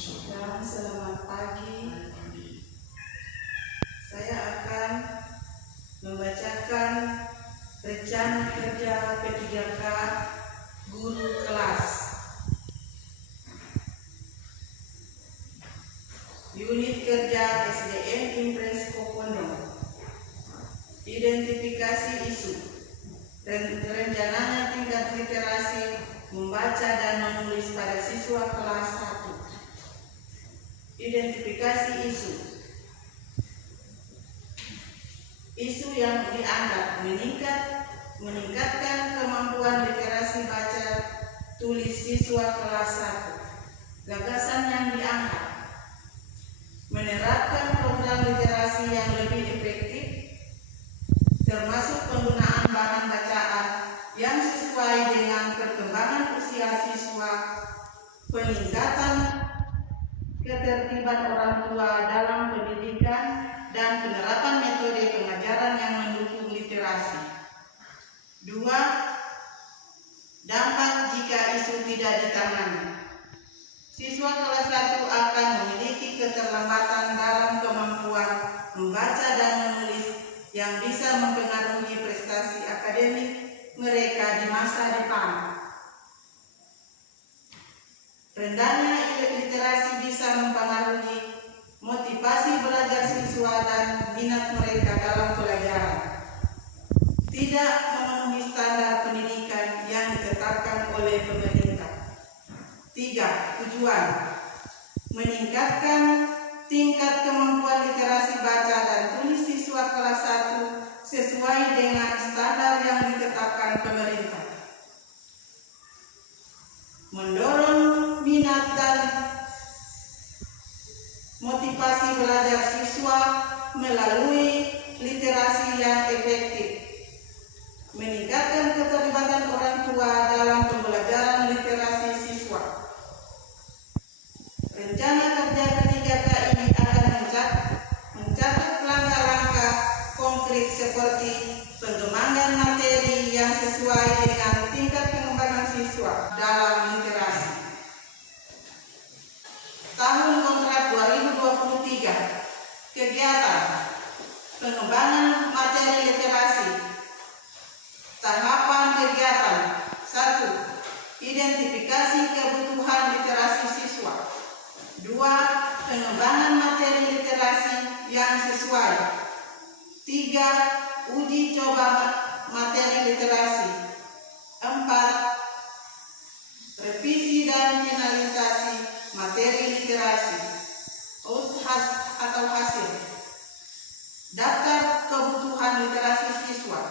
Dan selamat pagi. Saya akan membacakan rencana kerja P3K guru kelas. Unit kerja SDM Impres Kokondo. Identifikasi isu. Rencananya tingkat literasi membaca dan menulis pada siswa kelas 1. Identifikasi isu. Isu yang dianggap meningkatkan kemampuan literasi baca tulis siswa kelas 1. Gagasan yang diangkat: menerapkan program literasi yang lebih efektif, termasuk penggunaan bahan bacaan yang sesuai dengan perkembangan usia siswa, peningkatan ketertiban orang tua dalam pendidikan, dan penerapan metode pengajaran yang mendukung literasi. 2. Dampak jika isu tidak ditangani. Siswa kelas 1 akan memiliki keterlambatan dalam kemampuan membaca dan menulis yang bisa mempengaruhi prestasi akademik mereka di masa depan. Rendahnya literasi bisa mempengaruhi motivasi belajar siswa dan minat mereka dalam pelajaran. Tidak memenuhi standar pendidikan yang ditetapkan oleh pemerintah. 3. Tujuan: meningkatkan tingkat kemampuan literasi baca dan tulis siswa kelas 1 sesuai dengan standar yang ditetapkan pemerintah. Mendorong minat dan motivasi belajar siswa melalui literasi yang efektif. Meningkatkan keterlibatan orang tua dalam pembelajaran literasi siswa. Rencana kerja P3K ini akan mencatat langkah-langkah konkret seperti pengembangan materi yang sesuai dengan tingkat pengembangan siswa dalam literasi. Tahun kontrak 2023. Kegiatan pengembangan materi literasi. Tahapan kegiatan: 1. Identifikasi kebutuhan literasi siswa. 2. Pengembangan materi literasi yang sesuai. 3. Uji coba materi literasi. 4. Revisi dan finalisasi materi literasi atau hasil. Daftar kebutuhan literasi siswa.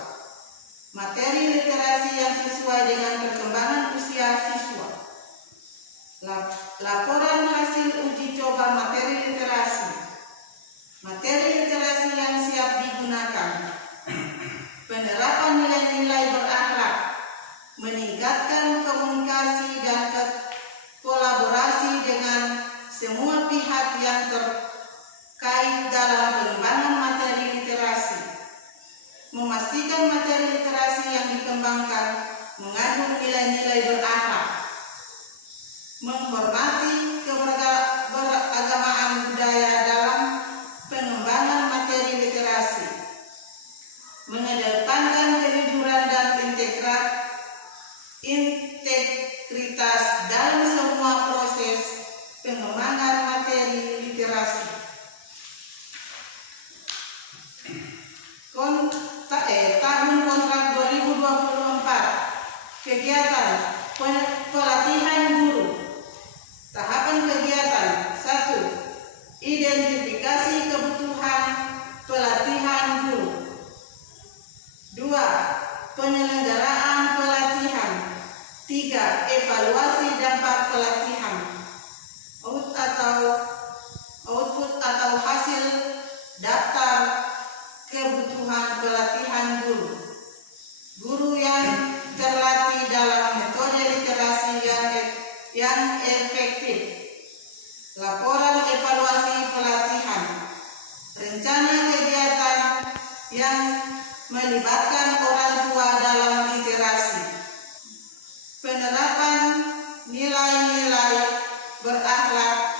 Materi literasi yang sesuai dengan perkembangan usia siswa. Laporan hasil uji coba materi literasi. Materi literasi yang siap digunakan. Penerapan nilai-nilai berakhlak. Meningkatkan komunikasi dan kolaborasi dengan semua pihak yang terkait dalam pengembangan materi literasi. Memastikan materi literasi yang dikembangkan mengandung nilai-nilai berakhlak. Menghormati keberagamaan budaya dalam pengembangan materi literasi. Mengedepankan kejujuran dan integritas dalam semua proses pengembangan materi literasi. Tahun kontrak 2024. Kegiatan pelatihan guru. Tahapan kegiatan: 1. Identifikasi kebutuhan pelatihan guru. 2. Penyelenggaraan pelatihan. 3. Evaluasi dampak pelatihan. Output atau hasil daftar kebutuhan pelatihan guru. Guru yang terlatih dalam metode literasi yang efektif. Laporan evaluasi pelatihan. Rencana kegiatan yang melibatkan orang tua dalam literasi. Penerapan nilai-nilai berakhlak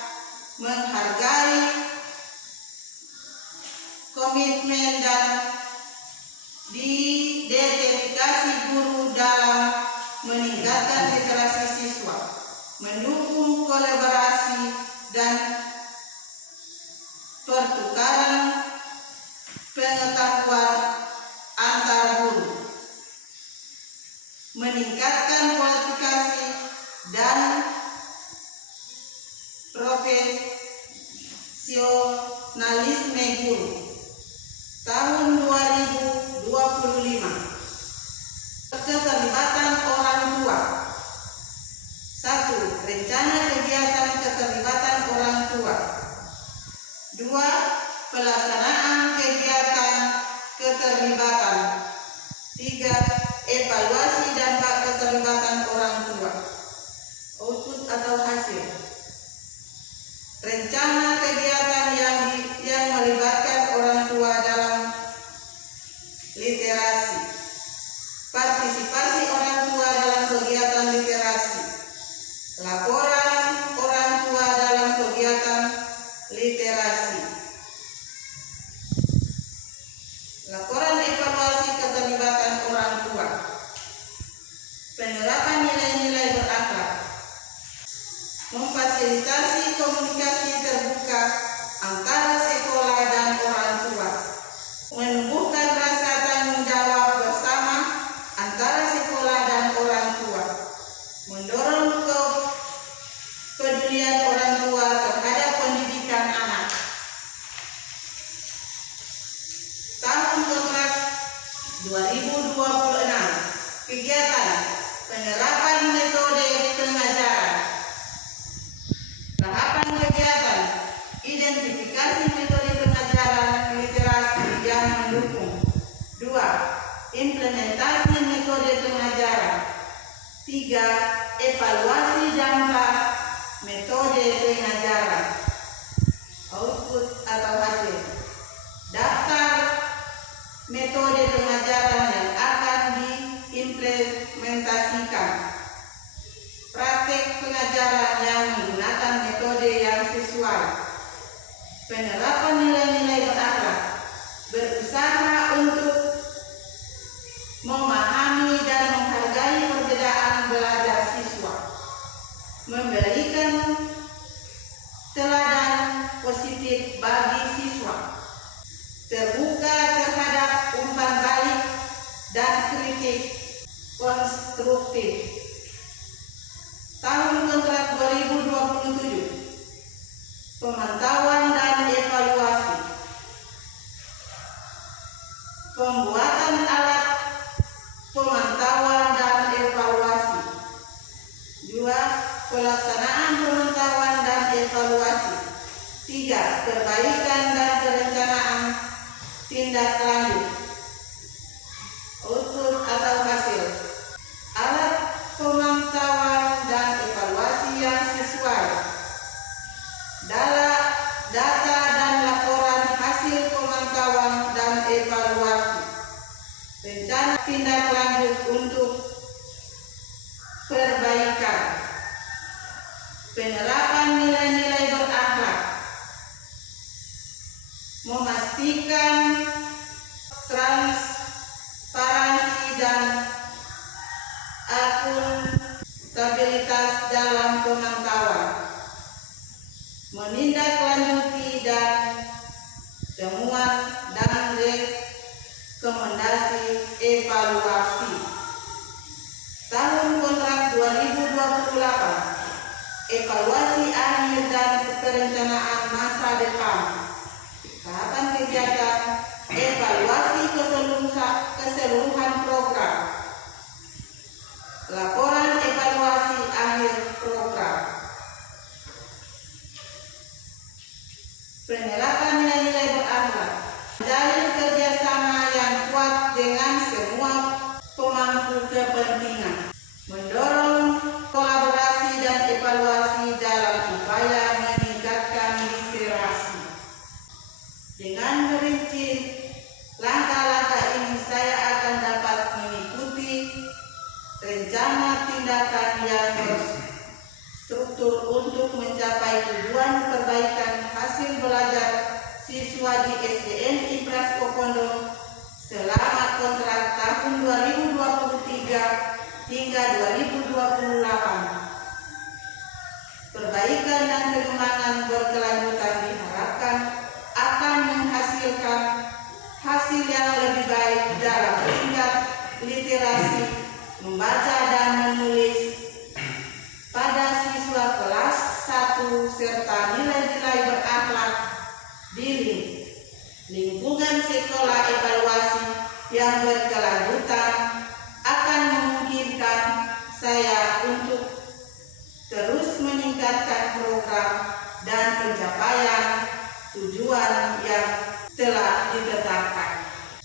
mendukung kolaborasi dan pertukaran pengetahuan antar guru, meningkatkan kualifikasi dan profesionalisme guru. Tahun 2025, keterlibatan orang tua. 1. Rencana kegiatan keterlibatan orang tua. 2. Pelaksanaan kegiatan keterlibatan. 3. Evaluasi dampak keterlibatan orang tua. Output atau hasil. Rencana kegiatan yang melibatkan orang tua dalam literasi. Partisipasi orang tua dalam kegiatan literasi. Laporan orang tua dalam kegiatan literasi. Laporan evaluasi keterlibatan orang tua. Penerapan nilai-nilai berakhlak. Memfasilitasi komunikasi terbuka antara sekolah dan orang tua. Menumbuhkan rasa tanggung jawab bersama antara sekolah dan orang tua. Mendorong kepedulian orang tua terhadap pendidikan anak. Tahun kontrak 2026. Kegiatan penerapan metode pengajaran. Tahapan kegiatan: identifikasi metode pengajaran literasi yang mendukung. 2. Implementasi metode pengajaran. 3. Evaluasi dampak metode pengajaran. Output atau hasil. Daftar metode pengajaran yang akan diimplementasikan. Praktek pengajaran yang menggunakan metode yang sesuai. Penerapan nilai-nilai berakhlak. Berusaha untuk memahami dan menghargai perbedaan belajar siswa. Memberikan teladan positif bagi siswa. Terbuka terhadap umpan balik dan kritik konstruktif. Tahun kontrak 2027. Pemantauan dan evaluasi. Pembuatan alat pemantauan dan evaluasi. 2. Pelaksanaan pemantauan dan evaluasi. 3. Perbaikan dan perencanaan tindak lanjut. Output atau hasil. Alat pemantauan dan evaluasi yang sesuai. Data dan laporan hasil pemantauan dan evaluasi. Rencana tindak lanjut untuk perbaikan. Penerapan nilai-nilai berakhlak. Memastikan transparansi dan akuntabilitas dalam pemantauan. Menindaklanjuti dan temuan dan rekomendasi evaluasi. Tahun kontrak 2028. Evaluasi akhir dan perencanaan masa depan. Tahapan kegiatan evaluasi keseluruhan program. Laporan evaluasi akhir program. Penerapan nilai-nilai berakhlak. Menjalin kerjasama yang kuat dengan semua pemangku kepentingan. Mendorong kolaborasi dan evaluasi dalam upaya meningkatkan literasi. Dengan merinci langkah-langkah ini, saya akan dapat mengikuti rencana tindakan yang terstruktur untuk mencapai tujuan perbaikan hasil belajar siswa di SDN Ipras Pokondo selama kontrak tahun 2023 hingga 2028. pendidikan dan pengembangan berkelanjutan diharapkan akan menghasilkan hasil yang lebih baik dalam tingkat literasi, membaca dan menulis pada siswa kelas 1 serta nilai-nilai berakhlak di lingkungan sekolah. Evaluasi yang berkelanjutan akan memungkinkan saya untuk terus meningkatkan program dan pencapaian tujuan yang telah ditetapkan.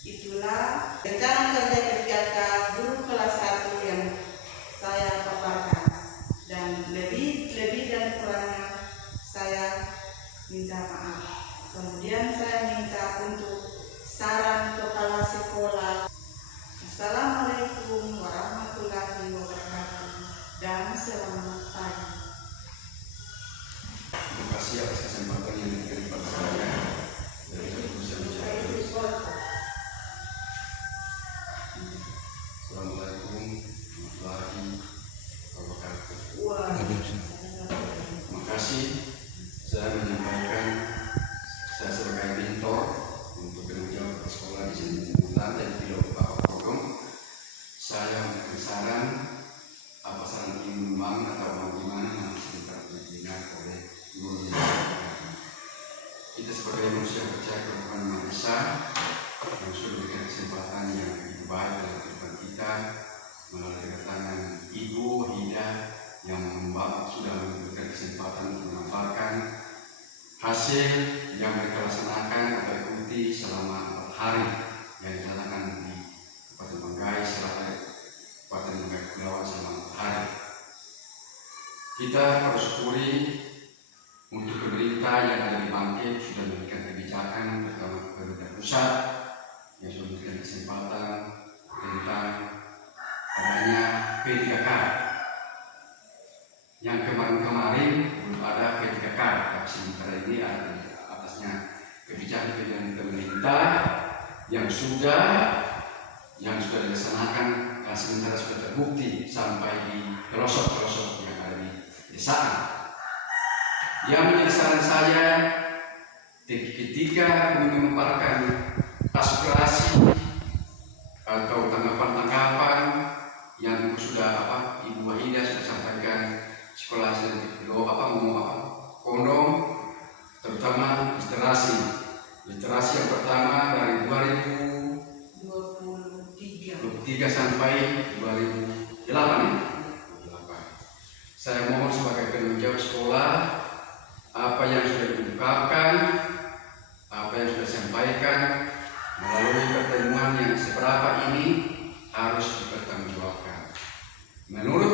Itulah rencana kerja PJK guru kelas 1 yang saya paparkan, dan lebih dan kurangnya saya minta maaf. Kemudian saya minta untuk saran kepala sekolah. Assalamualaikum warahmatullahi wabarakatuh dan selamat pagi. Terima kasih atas kesempatan yang diberikan kepada saya dari Kementerian Pendidikan. Assalamualaikum warahmatullahi wabarakatuh. Terima kasih. Saya menyampaikan saya sebagai mentor untuk penanggung jawab sekolah di sini dan di Bapak Program. Saya memberikan saran apa saran imbang atau bagaimana yang sekitar didengar oleh guru. Kita sebagai manusia percaya kepada manusia yang sudah memberikan kesempatan yang lebih baik dalam kehidupan kita melalui kedatangan Ibu Hida yang sudah memberikan kesempatan untuk mengamalkan hasil yang mereka laksanakan atau ikuti selama 4 hari yang dilaksanakan di Kabupaten Banggai selama Kabupaten Banggai Kepulauan selama 4 hari. Kita harus syukuri untuk pemerintah yang ada di Bangkit sudah memberikan kebijakan, terutama pemerintah pusat yang sudah memberikan kesempatan tentang adanya P3K. Yang kemarin-kemarin belum ada P3K, tapi sementara ini ada atasnya kebijakan pemerintah yang sudah dilaksanakan dan sementara sudah terbukti sampai di pelosok-pelosok yang ada di desaan. Yang menjadi saran saya ketika memaparkan aspirasi atau tanggapan-tanggapan yang sudah Ibu Wahida sudah sampaikan sekolah kondom, terutama literasi yang pertama dari 2023 sampai 2008. Saya mohon sebagai penanggung jawab sekolah, apa yang sudah diungkapkan, apa yang sudah disampaikan melalui pertemuan yang seberapa ini harus dipertanggungjawabkan. Menurut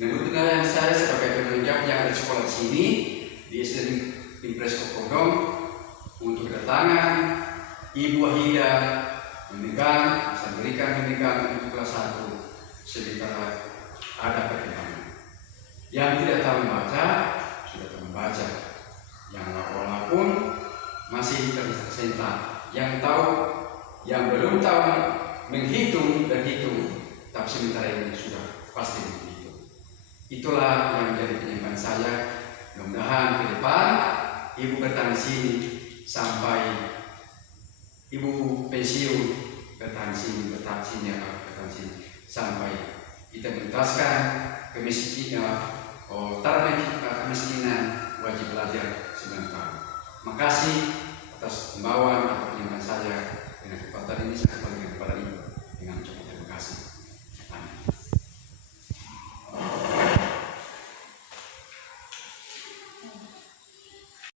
penilaian saya sebagai penanggung jawab yang ada di sekolah sini di SD Impres Kodong, untuk kedatangan Ibu Wahida saya berikan untuk kelas 1 sekitar ada perkembangan. Yang tidak tahu membaca sudah tahu membaca, yang walaupun masih tersentak, yang belum tahu menghitung dan hitung, tapi sementara ini sudah pasti menghitung. Itulah yang menjadi penyampaian saya. Mudah-mudahan ke depan Ibu bertahan di sini sampai Ibu pensiun, bertahan sini sampai kita menuntaskan taraf kemiskinan wajib belajar 9 tahun. Terima kasih atas himbauan atau penyampaian saya. Dengan kesempatan ini saya kembalikan kepada Ibu.